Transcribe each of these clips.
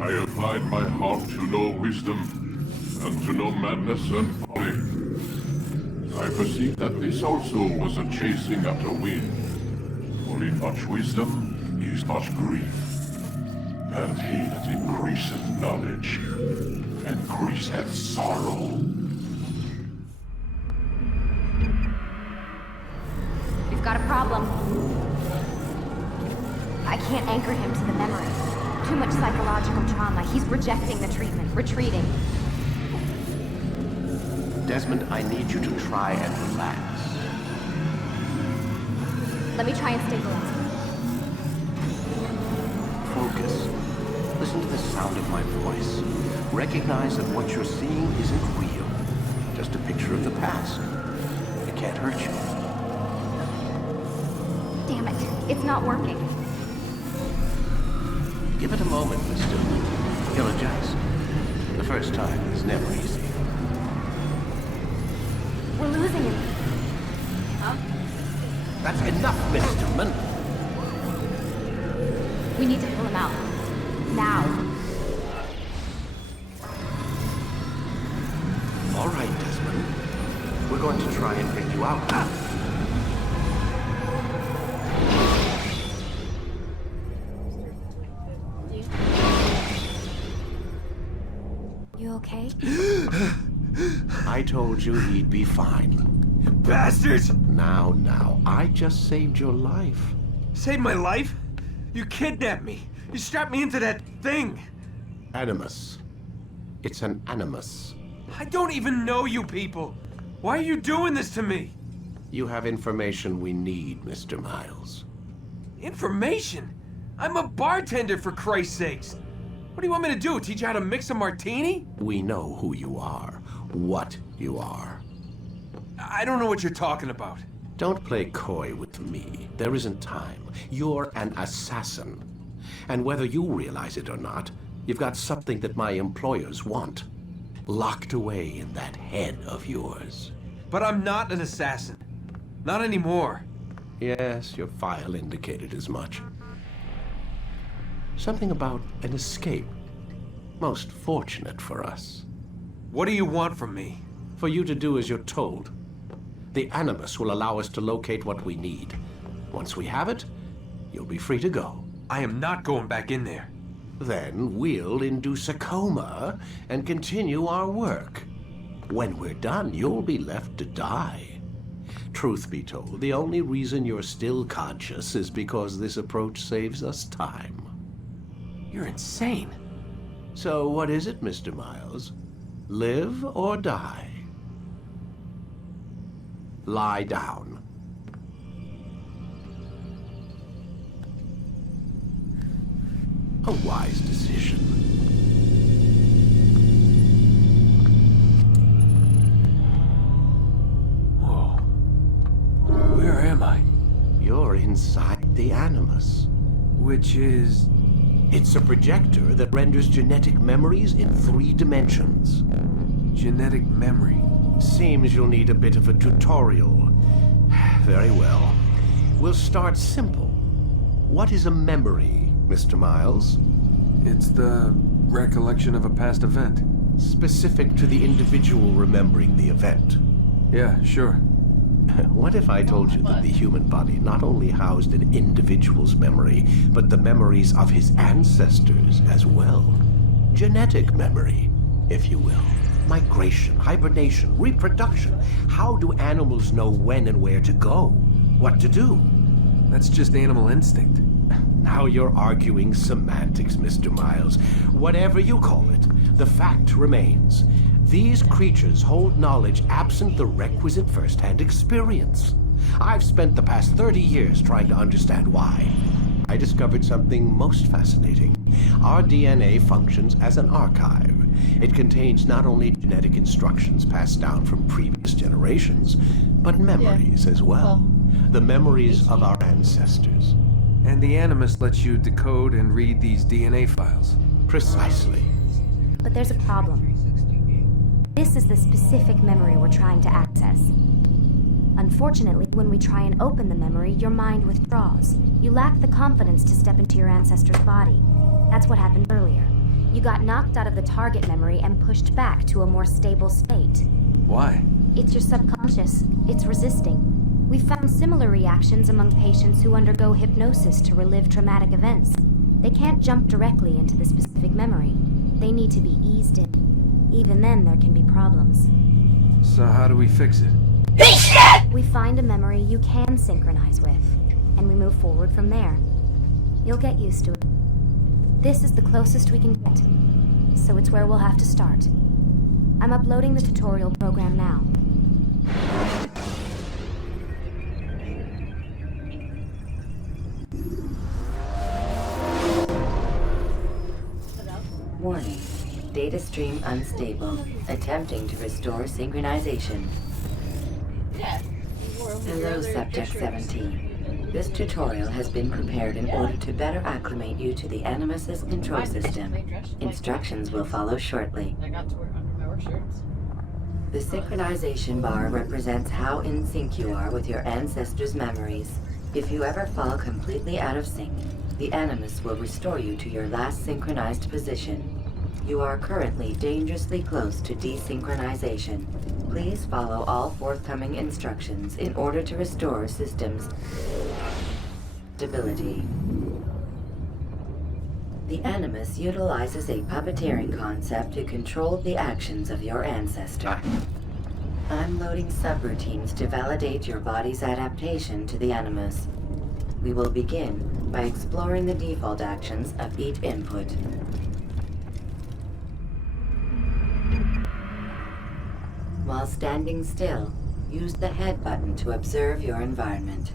I applied my heart to know wisdom, and to know madness and folly. I perceived that this also was a chasing after wind. For in much wisdom is much grief. And he that increaseth knowledge increaseth sorrow. We've got a problem. I can't anchor him to the memory. Too much psychological trauma. He's rejecting the treatment, retreating. Desmond, I need you to try and relax. Let me try and stabilize him. Focus. Listen to the sound of my voice. Recognize that what you're seeing isn't real. Just a picture of the past. It can't hurt you. Damn it. It's not working. Give it a moment, mister. He'll adjust. The first time is never easy. We're losing him. Huh? That's enough, Mr. Mann. We need to pull him out. Now. All right, Desmond. We're going to try and get you out. You okay? I told you he'd be fine. Bastards! Now, I just saved your life. Saved my life? You kidnapped me. You strapped me into that thing. Animus. It's an animus. I don't even know you people. Why are you doing this to me? You have information we need, Mr. Miles. Information? I'm a bartender, for Christ's sakes. What do you want me to do? Teach you how to mix a martini? We know who you are, what you are. I don't know what you're talking about. Don't play coy with me. There isn't time. You're an assassin. And whether you realize it or not, you've got something that my employers want. Locked away in that head of yours. But I'm not an assassin. Not anymore. Yes, your file indicated as much. Something about an escape. Most fortunate for us. What do you want from me? For you to do as you're told. The Animus will allow us to locate what we need. Once we have it, you'll be free to go. I am not going back in there. Then we'll induce a coma and continue our work. When we're done, you'll be left to die. Truth be told, the only reason you're still conscious is because this approach saves us time. You're insane. So what is it, Mr. Miles? Live or die? Lie down. A wise decision. Whoa. Where am I? You're inside the Animus. Which is... It's a projector that renders genetic memories in 3 dimensions. genetic memory. Seems you'll need a bit of a tutorial. Very well. We'll start simple. What is a memory, Mr. Miles? It's the recollection of a past event. Specific to the individual remembering the event. Yeah, sure. What if I told you that the human body not only housed an individual's memory, but the memories of his ancestors as well? Genetic memory, if you will. Migration, hibernation, reproduction. How do animals know when and where to go? What to do? That's just animal instinct. Now you're arguing semantics, Mr. Miles. Whatever you call it, the fact remains. These creatures hold knowledge absent the requisite first-hand experience. I've spent the past 30 years trying to understand why. I discovered something most fascinating. Our DNA functions as an archive. It contains not only genetic instructions passed down from previous generations, but memories as well. The memories of our ancestors. And the Animus lets you decode and read these DNA files. Precisely. But there's a problem. This is the specific memory we're trying to access. Unfortunately, when we try and open the memory, your mind withdraws. You lack the confidence to step into your ancestor's body. That's what happened earlier. You got knocked out of the target memory and pushed back to a more stable state. Why? It's your subconscious. It's resisting. We've found similar reactions among patients who undergo hypnosis to relive traumatic events. They can't jump directly into the specific memory. They need to be eased in. Even then, there can be problems. So how do we fix it? We find a memory you can synchronize with, and we move forward from there. You'll get used to it. This is the closest we can get, so it's where we'll have to start. I'm uploading the tutorial program now. Warning. Data stream unstable. Attempting to restore synchronization. Hello, Subject 17. This tutorial has been prepared in order to better acclimate you to the Animus's control system. Instructions will follow shortly. The synchronization bar represents how in sync you are with your ancestors' memories. If you ever fall completely out of sync, the Animus will restore you to your last synchronized position. You are currently dangerously close to desynchronization. Please follow all forthcoming instructions in order to restore systems stability. The Animus utilizes a puppeteering concept to control the actions of your ancestor. I'm loading subroutines to validate your body's adaptation to the Animus. We will begin by exploring the default actions of each input. While standing still, use the head button to observe your environment.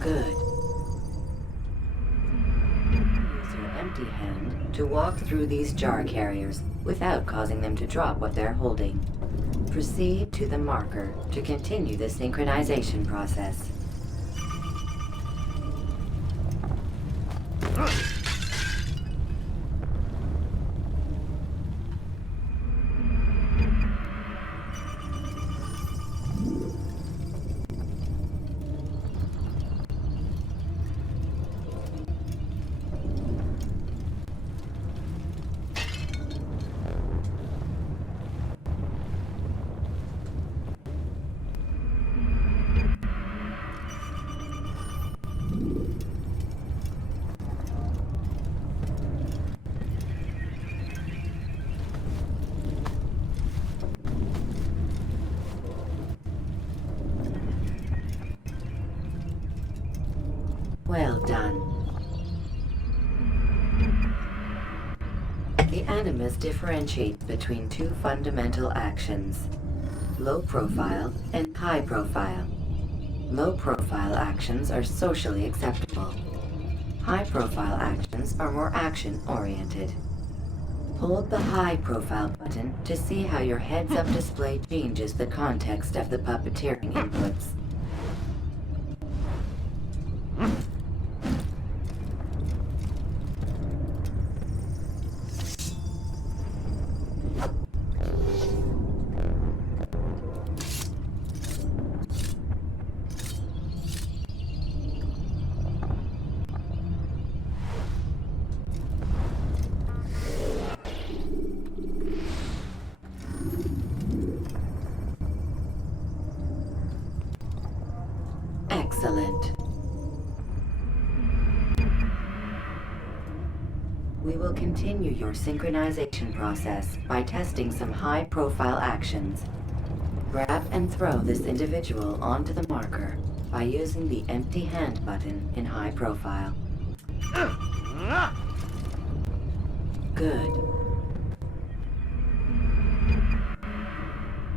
Good. Empty hand to walk through these jar carriers without causing them to drop what they're holding. Proceed to the marker to continue the synchronization process. Well done. The Animus differentiates between two fundamental actions: low profile and high profile. Low profile actions are socially acceptable. High profile actions are more action-oriented. Hold the high profile button to see how your heads-up display changes the context of the puppeteering inputs. Excellent. We will continue your synchronization process by testing some high-profile actions. Grab and throw this individual onto the marker by using the empty hand button in high profile. Good.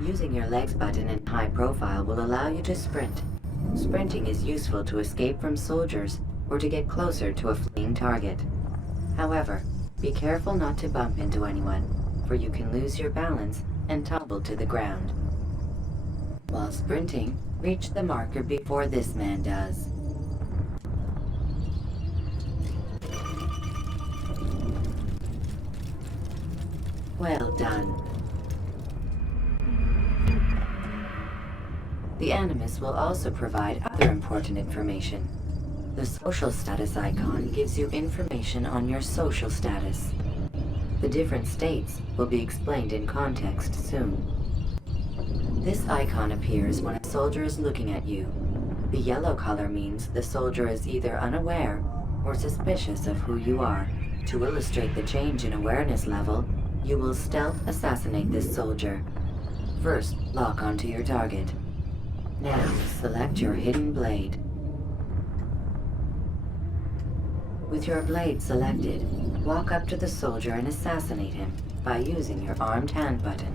Using your legs button in high profile will allow you to sprint. Sprinting is useful to escape from soldiers or to get closer to a fleeing target. However, be careful not to bump into anyone, for you can lose your balance and tumble to the ground. While sprinting, reach the marker before this man does. Well done. The Animus will also provide other important information. The social status icon gives you information on your social status. The different states will be explained in context soon. This icon appears when a soldier is looking at you. The yellow color means the soldier is either unaware or suspicious of who you are. To illustrate the change in awareness level, you will stealth assassinate this soldier. First, lock onto your target. Now, select your hidden blade. With your blade selected, walk up to the soldier and assassinate him by using your armed hand button.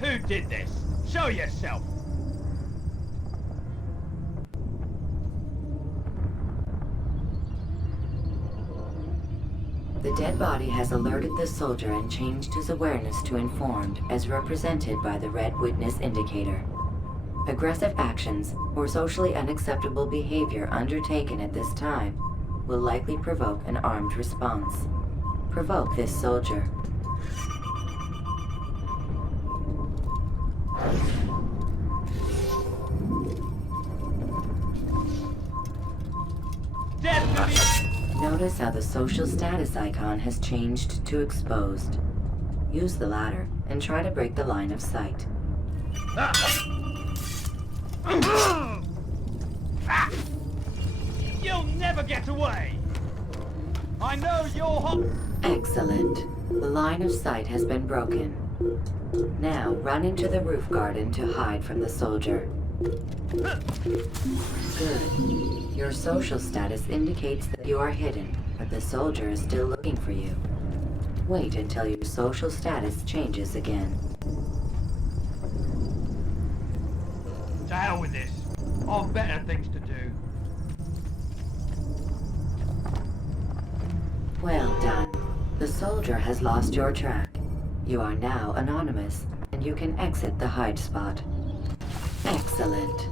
Who did this? Show yourself! The dead body has alerted the soldier and changed his awareness to informed, as represented by the red witness indicator. Aggressive actions or socially unacceptable behavior undertaken at this time will likely provoke an armed response. Provoke this soldier. Death to the... Notice how the social status icon has changed to exposed. Use the latter and try to break the line of sight. You'll never get away! I know you're hot... Excellent. The line of sight has been broken. Now run into the roof garden to hide from the soldier. Good. Your social status indicates that you are hidden, but the soldier is still looking for you. Wait until your social status changes again. To hell with this. I've better things to do. Well done. The soldier has lost your track. You are now anonymous, and you can exit the hide spot. Excellent.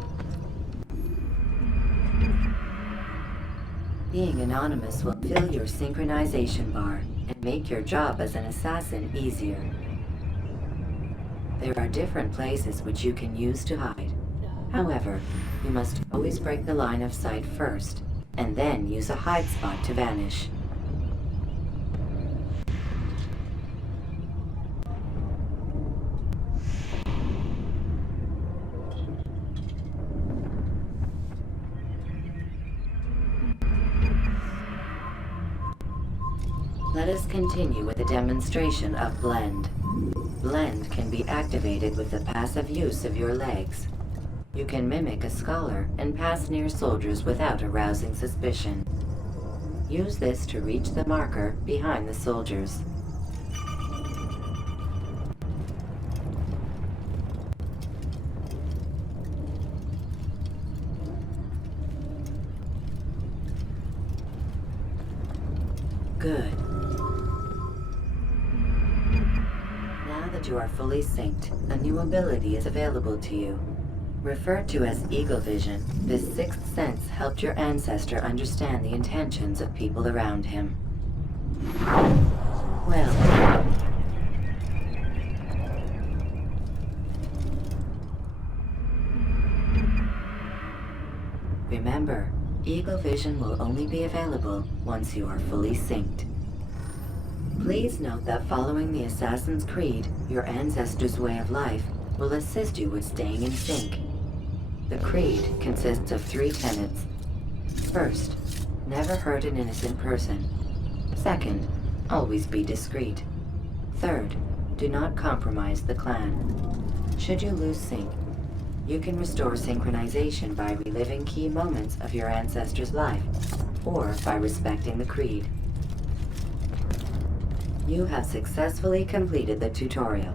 Being anonymous will fill your synchronization bar and make your job as an assassin easier. There are different places which you can use to hide. However, you must always break the line of sight first, and then use a hide spot to vanish. Let us continue with a demonstration of Blend. Blend can be activated with the passive use of your legs. You can mimic a scholar and pass near soldiers without arousing suspicion. Use this to reach the marker behind the soldiers. Good. Now that you are fully synced, a new ability is available to you. Referred to as Eagle Vision, this sixth sense helped your ancestor understand the intentions of people around him. Well done. Remember, Eagle Vision will only be available once you are fully synced. Please note that following the Assassin's Creed, your ancestors' way of life will assist you with staying in sync. The Creed consists of 3 tenets. First, never hurt an innocent person. Second, always be discreet. Third, do not compromise the clan. Should you lose sync, You can restore synchronization by reliving key moments of your ancestor's life, or by respecting the Creed. You have successfully completed the tutorial.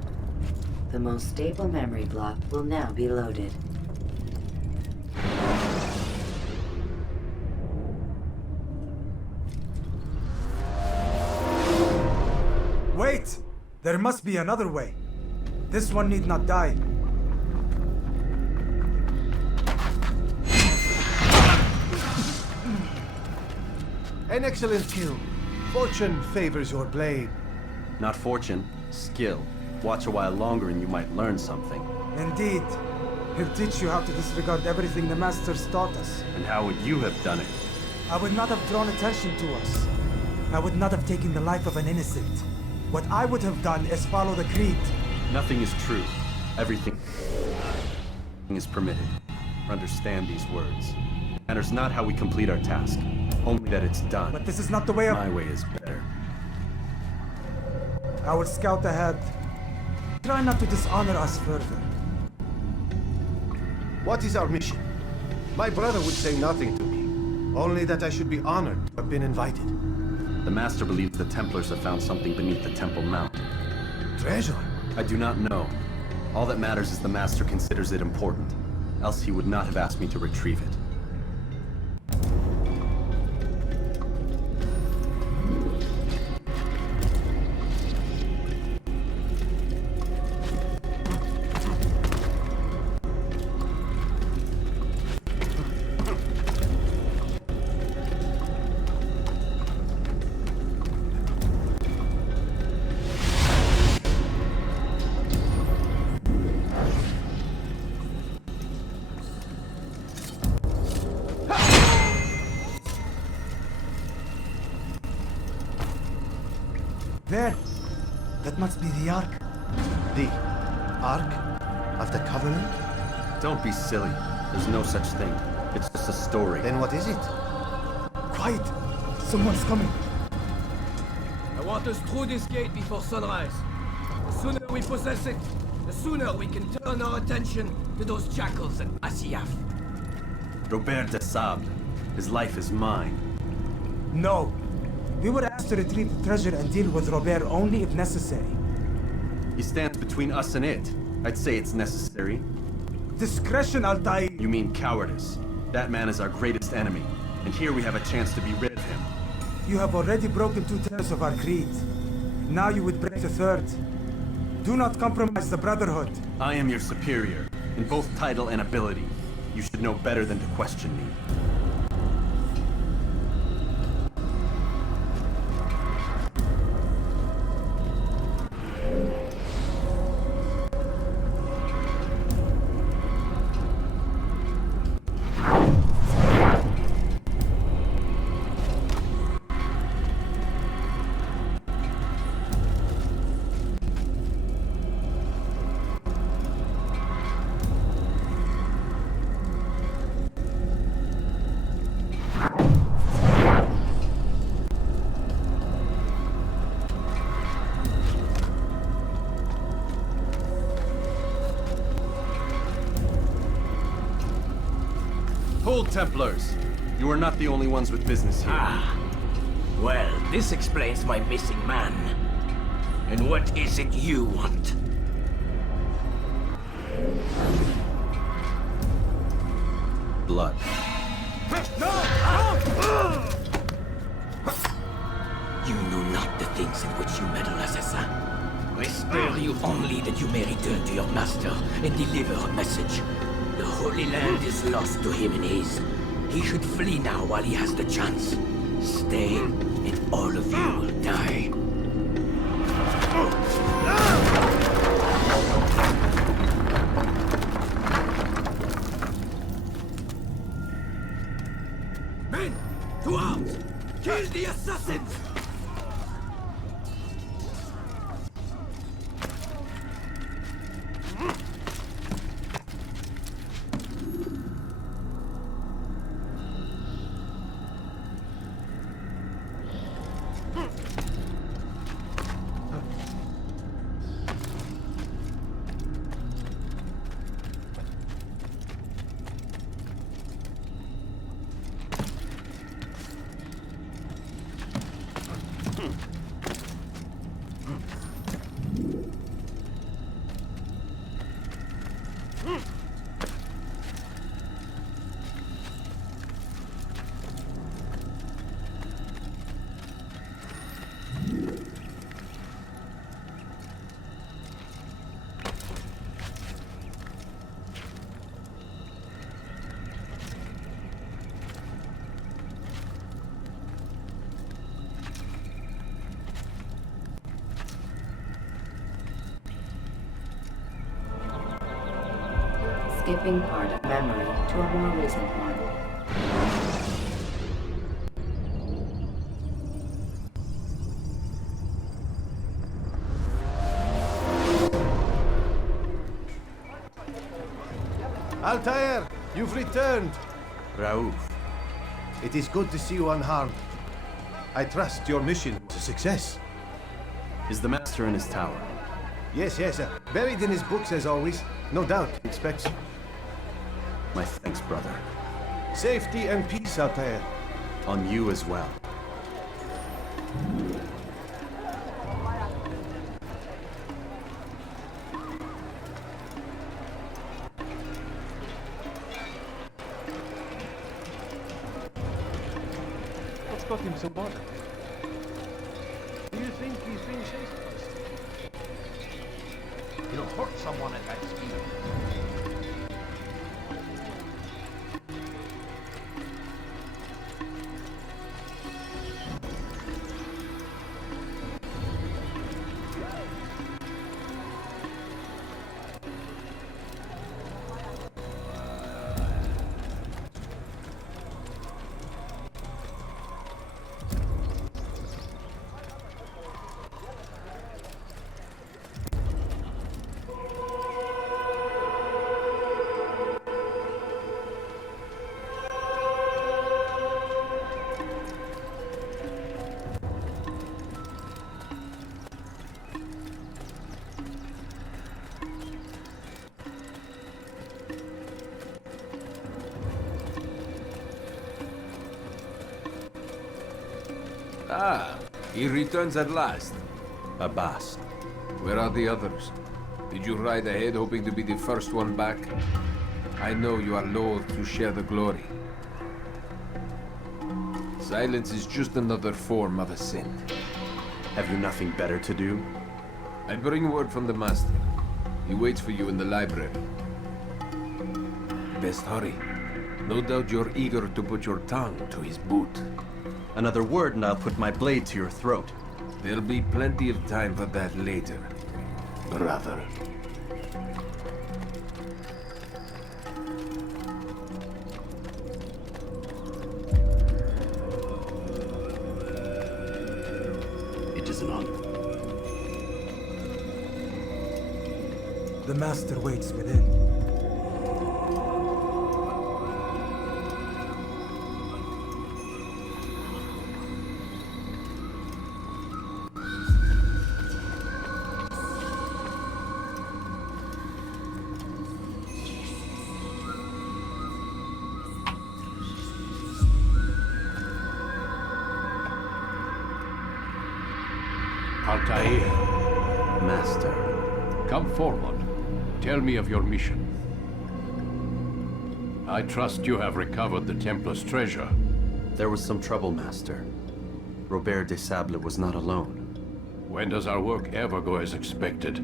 The most stable memory block will now be loaded. Wait! There must be another way. This one need not die. An excellent kill. Fortune favors your blade. Not fortune, skill. Watch a while longer and you might learn something. Indeed. He'll teach you how to disregard everything the Masters taught us. And how would you have done it? I would not have drawn attention to us. I would not have taken the life of an innocent. What I would have done is follow the Creed. Nothing is true. Everything is permitted. Understand these words. Matters not how we complete our task, only that it's done. But this is not the way of... My way is better. I will scout ahead. Try not to dishonor us further. What is our mission? My brother would say nothing to me. Only that I should be honored to have been invited. The Master believes the Templars have found something beneath the Temple Mount. Treasure? I do not know. All that matters is the Master considers it important. Else he would not have asked me to retrieve it. There! That must be the Ark. The Ark of the Covenant? Don't be silly. There's no such thing. It's just a story. Then what is it? Quiet! Someone's coming. I want us through this gate before sunrise. The sooner we possess it, the sooner we can turn our attention to those jackals at Asiyaf. Robert de Sable. His life is mine. No. We were asked to retrieve the treasure and deal with Robert only if necessary. He stands between us and it. I'd say it's necessary. Discretion, Altair! You mean cowardice. That man is our greatest enemy, and here we have a chance to be rid of him. You have already broken 2 tenets of our creed. Now you would break the 3rd. Do not compromise the Brotherhood. I am your superior, in both title and ability. You should know better than to question me. Hold, Templars! You are not the only ones with business here. Ah. Well, this explains my missing man. And what is it you want? Blood. You know not the things in which you meddle, assassin. I spare you only that you may return to your master and deliver a message. The Holy Land is lost to him and his. He should flee now while he has the chance. Stay, and all of you will die. Men, to arms! Kill the assassins! warping part of memory to a more recent one. Altair, you've returned. Raouf. It is good to see you unharmed. I trust your mission was a success. Is the Master in his tower? Yes, buried in his books as always. No doubt, expects. My thanks, brother. Safety and peace, Altair. On you as well. What's got him so bothered? Do you think he's being chased by us? He'll hurt someone at that speed. Ah, he returns at last. Abbas. Where are the others? Did you ride ahead hoping to be the first one back? I know you are loath to share the glory. Silence is just another form of a sin. Have you nothing better to do? I bring word from the Master. He waits for you in the library. Best hurry. No doubt you're eager to put your tongue to his boot. Another word and I'll put my blade to your throat. There'll be plenty of time for that later, brother. It is an honor. The Master waits within. Altair, Master. come forward. Tell me of your mission. I trust you have recovered the Templar's treasure. There was some trouble, Master. Robert de Sable was not alone. When does our work ever go as expected?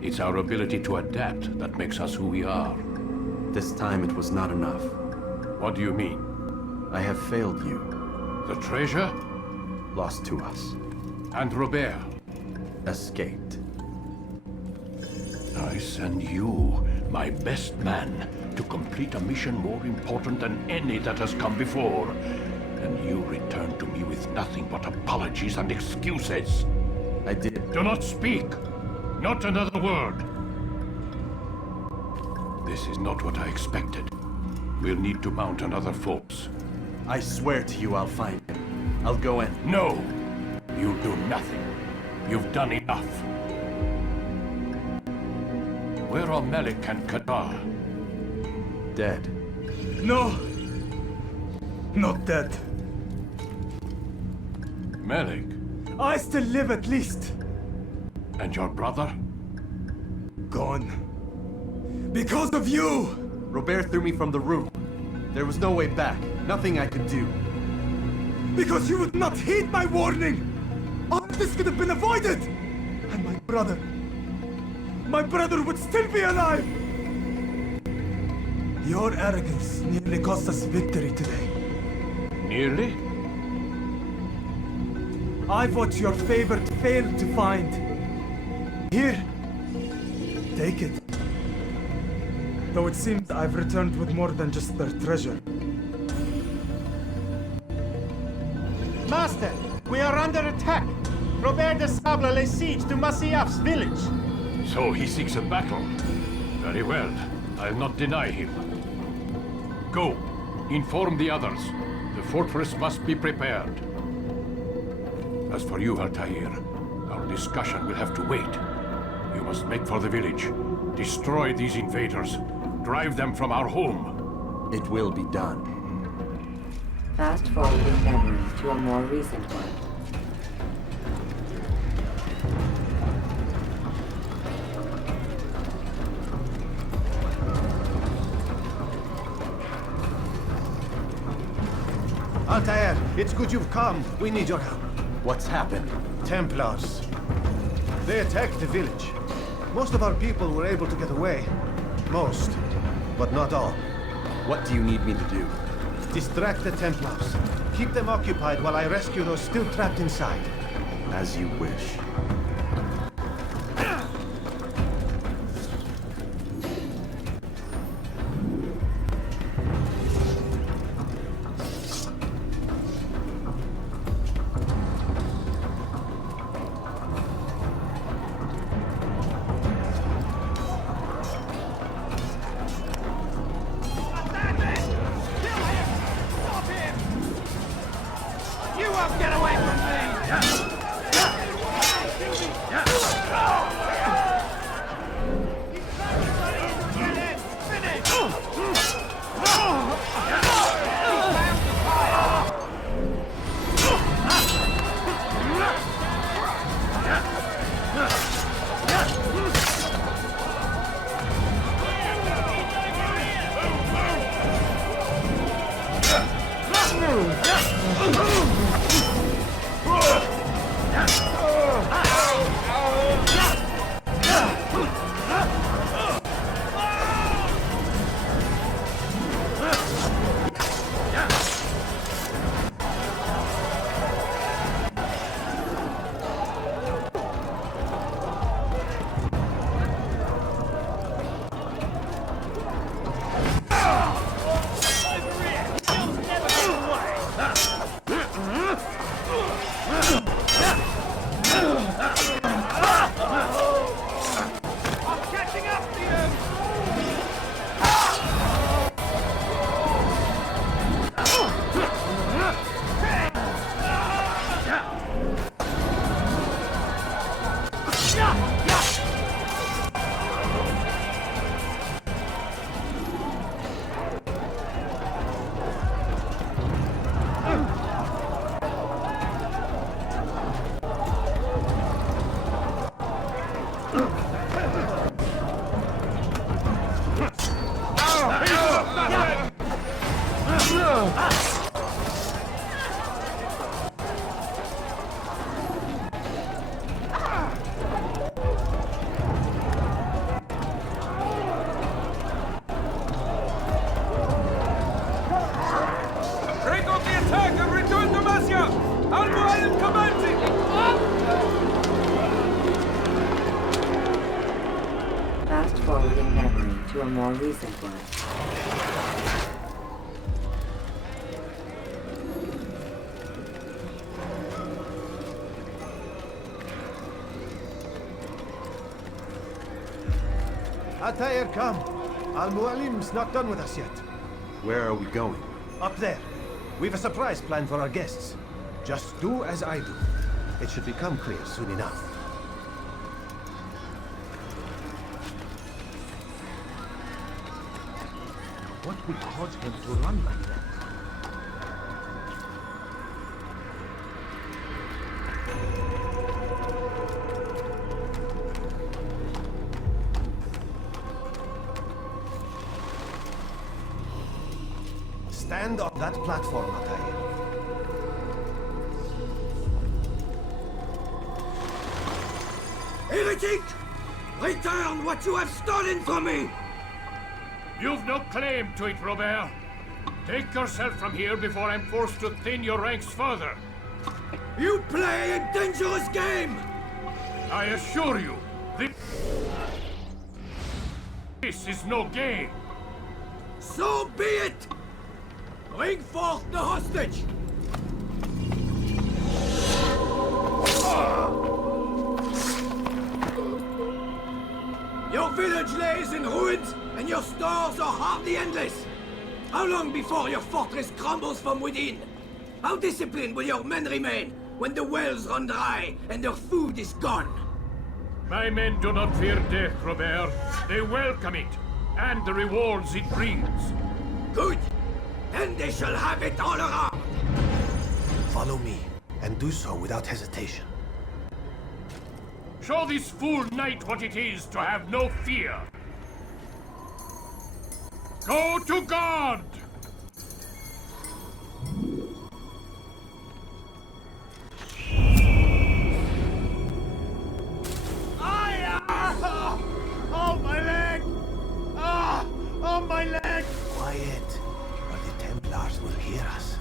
It's our ability to adapt that makes us who we are. This time it was not enough. What do you mean? I have failed you. The treasure? Lost to us. And Robert? Escaped. I send you, my best man, to complete a mission more important than any that has come before. And you return to me with nothing but apologies and excuses. I did. Do not speak! Not another word! This is not what I expected. We'll need to mount another force. I swear to you I'll find him. I'll go in. No! You'll do nothing. You've done enough. Where are Melik and Kadar? Dead. No! Not dead. Melik? I still live at least. And your brother? Gone. Because of you! Robert threw me from the room. There was no way back. Nothing I could do. Because you would not heed my warning! All this could have been avoided! And my brother would still be alive! Your arrogance nearly cost us victory today. Nearly? I've what your favorite failed to find. Here, take it. Though it seems I've returned with more than just their treasure. Master, we are under attack. Robert de Sable lays siege to Masyaf's village. So he seeks a battle. Very well. I'll not deny him. Go. Inform the others. The fortress must be prepared. As for you, Altair, our discussion will have to wait. You must make for the village. Destroy these invaders. Drive them from our home. It will be done. Fast forwarding memory to a more recent one. Altair, it's good you've come. We need your help. What's happened? Templars. They attacked the village. Most of our people were able to get away. Most, but not all. What do you need me to do? Distract the Templars. Keep them occupied while I rescue those still trapped inside. As you wish. Fast forwarding memory to a more recent one. Altair, come. Al-Mualim's not done with us yet. Where are we going? Up there. We've a surprise plan for our guests. Just do as I do. It should become clear soon enough. What would cause him to run like that? Stand on that platform, Altair. Heretic! Return what you have stolen from me! You've no claim to it, Robert. Take yourself from here before I'm forced to thin your ranks further. You play a dangerous game! I assure you, this is no game. So be it! Bring forth the hostage! Your village lays in ruins, and your stores are hardly endless. How long before your fortress crumbles from within? How disciplined will your men remain when the wells run dry and their food is gone? My men do not fear death, Robert. They welcome it, and the rewards it brings. Good. Then they shall have it all around. Follow me, and do so without hesitation. Show this fool knight what it is to have no fear. Go to God! Oh, my leg! Ah! Oh, my leg! Quiet, or the Templars will hear us.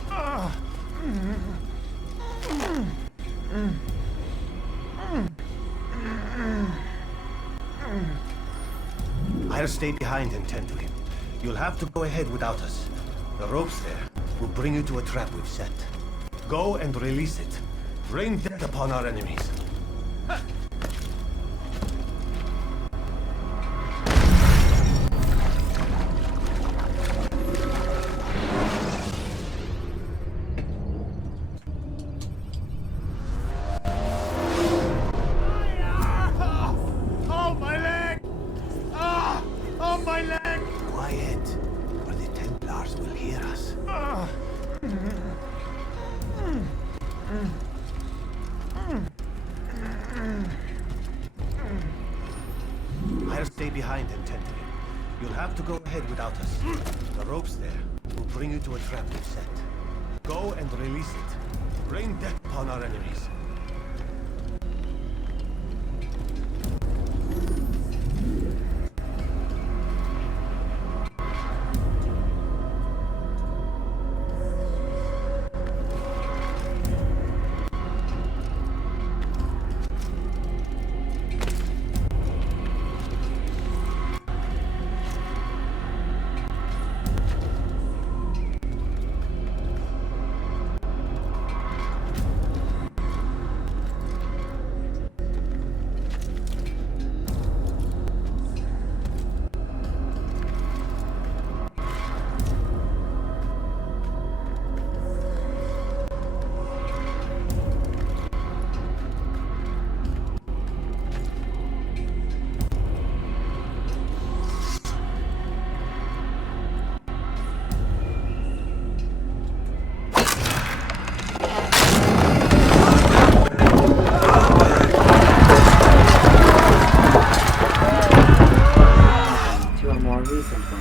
I'll stay behind and tend to him. You'll have to go ahead without us. The ropes there will bring you to a trap we've set. Go and release it. Rain death upon our enemies. Oh, my leg! Ah! Oh, my leg! Quiet, or the Templars will hear us. I'll stay behind and tend to him. You'll have to go ahead without us. The ropes there will bring you to a trap we've set. Go and release it. Rain death upon our enemies.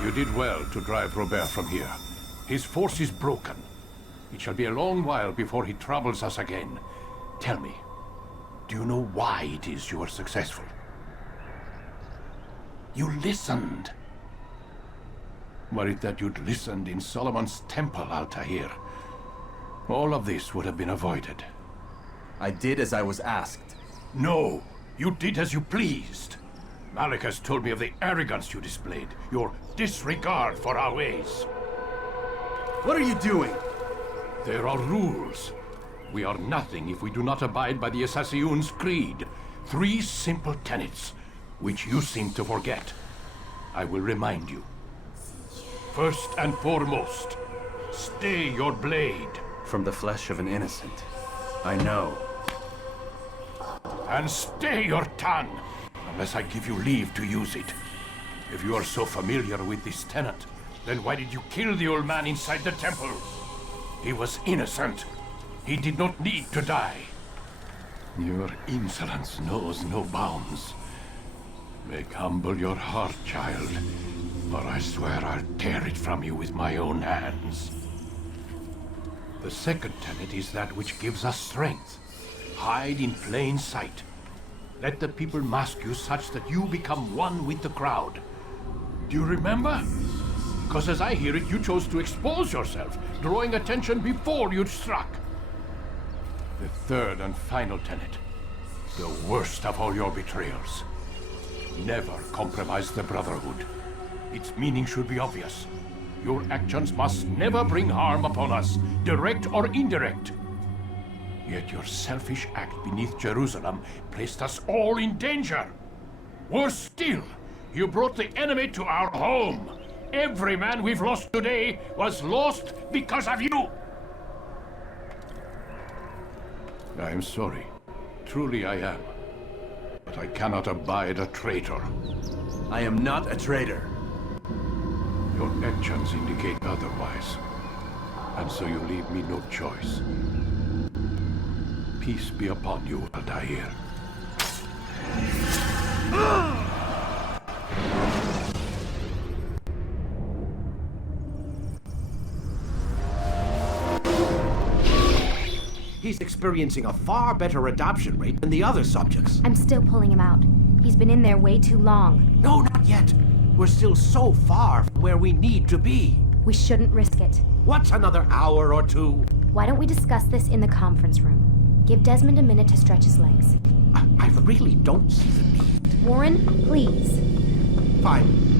You did well to drive Robert from here. His force is broken. It shall be a long while before he troubles us again. Tell me, do you know why it is you were successful? You listened. Were it that you'd listened in Solomon's temple, Altair, all of this would have been avoided. I did as I was asked. No, you did as you pleased. Malik has told me of the arrogance you displayed, your disregard for our ways. What are you doing? There are rules. We are nothing if we do not abide by the Assassin's Creed. 3 simple tenets, which you seem to forget. I will remind you. First and foremost, stay your blade. From the flesh of an innocent. I know. And stay your tongue, unless I give you leave to use it. If you are so familiar with this tenet, then why did you kill the old man inside the temple? He was innocent. He did not need to die. Your insolence knows no bounds. Make humble your heart, child, or I swear I'll tear it from you with my own hands. The second tenet is that which gives us strength. Hide in plain sight. Let the people mask you such that you become one with the crowd. Do you remember? Because as I hear it, you chose to expose yourself, drawing attention before you'd struck. The third and final tenet, the worst of all your betrayals. Never compromise the Brotherhood. Its meaning should be obvious. Your actions must never bring harm upon us, direct or indirect. Yet your selfish act beneath Jerusalem placed us all in danger. Worse still, you brought the enemy to our home. Every man we've lost today was lost because of you. I am sorry. Truly I am. But I cannot abide a traitor. I am not a traitor. Your actions indicate otherwise. And so you leave me no choice. Peace be upon you, Altair. He's experiencing a far better adoption rate than the other subjects. I'm still pulling him out. He's been in there way too long. No, not yet. We're still so far from where we need to be. We shouldn't risk it. What's another hour or two? Why don't we discuss this in the conference room? Give Desmond a minute to stretch his legs. I really don't see the need. Warren, please. Fine.